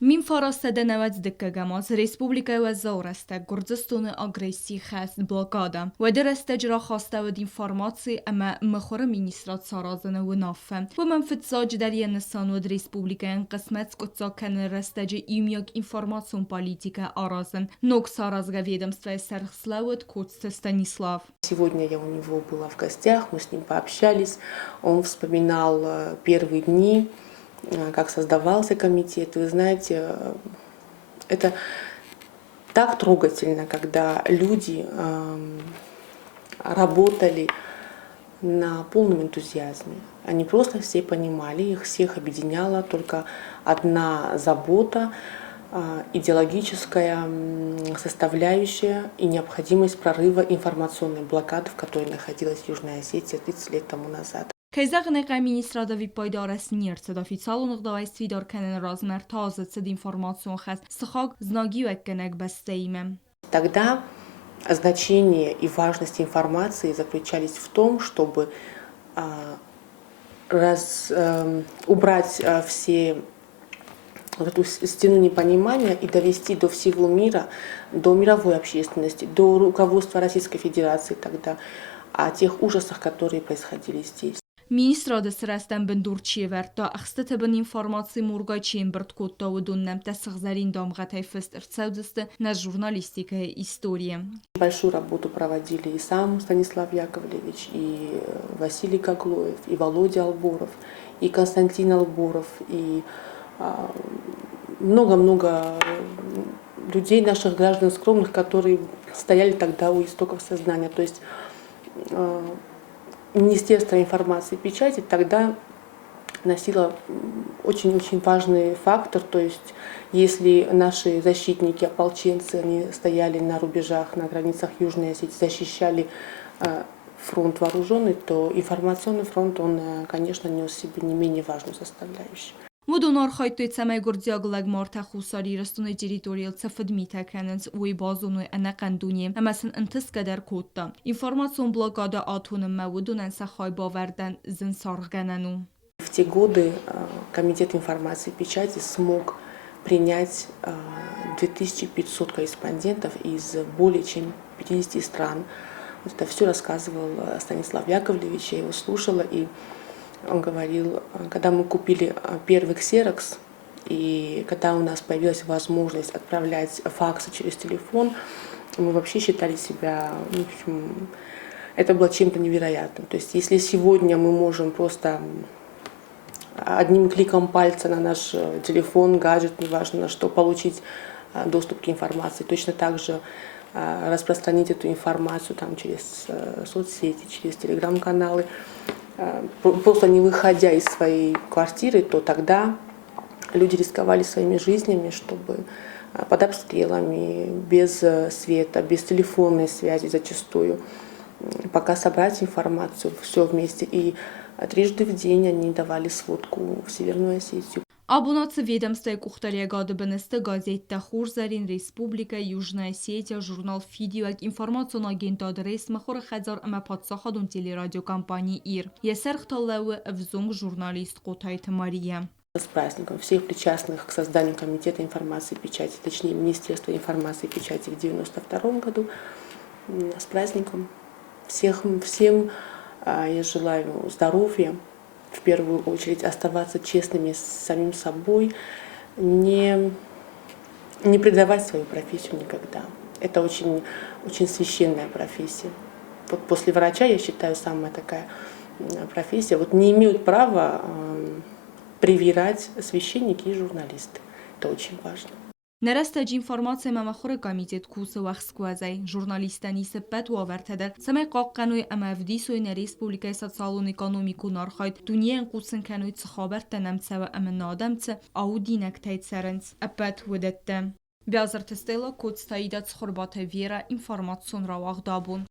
Min farastede nawet dykkegamas Respublika و زورسته گرزستون آگریسی خست بلاکادا و درسته جرا خواسته و اینفارماسی اما مخور مینیسترات سارازنه و نافه و من فتزاج در یه نسان و در Respublika این قسمت کتزا کنه رسته جه ایمیاک اینفارماسیون پالیتیکا آرازن نوک سارازگا ведомства Сархславот Коцте Станислав. Сегодня я у него была в гостях, мы с ним пообщались, он вспоминал первые дни, как создавался комитет. Вы знаете, это так трогательно, когда люди работали на полном энтузиазме. Они просто все понимали, их всех объединяла только одна забота, идеологическая составляющая и необходимость прорыва информационной блокады, в которой находилась Южная Осетия 30 лет тому назад. Kejzagneqa ministradovi pojdares nirce da oficialno gdavajst vidor kenen razmer taze ced информацион хас схаг знаgiwek kenek besteime. Тогда значение и важность информации заключались в том, чтобы убрать все вот эту стену непонимания и довести до всего мира, до мировой общественности, до руководства Российской Федерации тогда о тех ужасах, которые происходили здесь. Ministrada sırastan ben durçiye verdi da axstet ben informasi murgaçin bird kotta ve dunnem tasıgzarin damgatay fest irtsavdiste на журналистика история. Большую работу проводили и сам Станислав Яковлевич, и Василий Коглоев, и Володя Алборов, и Константин Алборов, и много-много людей, наших граждан скромных, которые стояли тогда у истоков сознания. То есть Министерство информации и печати тогда носило очень-очень важный фактор. То есть если наши защитники, ополченцы, они стояли на рубежах, на границах Южной Осетии, защищали фронт вооруженный, то информационный фронт, он, конечно, нес в себе не менее важную составляющую. ودونار خواهد سمای گردیاغلگ مارتا خوصاری رستون جریتوریال سفد میتا کننز وی بازونوی انا قندونیم اما سن انتس قدر کودتا. Информацион блокада атоным ма ودونن سخای باوردن زن سارغنانو. В те годы Комитет информации и печати смог принять 2500 корреспондентов из более чем 50 стран. Вот это все рассказывал Станислав Яковлевич, я его слушала, и он говорил, когда мы купили первый ксерокс, и когда у нас появилась возможность отправлять факсы через телефон, мы вообще считали себя, в общем, это было чем-то невероятным. То есть если сегодня мы можем просто одним кликом пальца на наш телефон, гаджет, неважно на что, получить доступ к информации, точно так же распространить эту информацию там, через соцсети, через телеграм-каналы, просто не выходя из своей квартиры, то тогда люди рисковали своими жизнями, чтобы под обстрелами, без света, без телефонной связи зачастую, пока собрать информацию, все вместе. И трижды в день они давали сводку в Северную Осетию. Абонатсы ведомства кухтария гады бенесте газетта Хурзарин Республика Южная Осетия журнал Фидио информацион агентады ресми хор хазар ама подсахадун телерадиокомпании ИР. Ясерх таллауэ взунг журналист Котайт Мария. С праздником всех причастных к созданию Комитета информации и печати, точнее Министерства информации и печати в 1992 году. С праздником всем я желаю здоровья. В первую очередь оставаться честными с самим собой, не предавать свою профессию никогда. Это очень, очень священная профессия. Вот после врача, я считаю, самая такая профессия. Вот не имеют права привирать священники и журналисты. Это очень важно. Neresteci informace mamakhore komitet kuse waxskوازای ژورنالیستانی سپت و آورتده سمای قاقنوی امفدیسوی نریسپولیکای ساتسالون اکونومیکو نارخاید دنیا قوسن کنوی تخابر تنمتسه و امن آدمتسه آو دینک تایت سرنس اپت ودته بیازر تستیلا کود ستایدت خربات ویرا اینفارماتسون را واغدابون.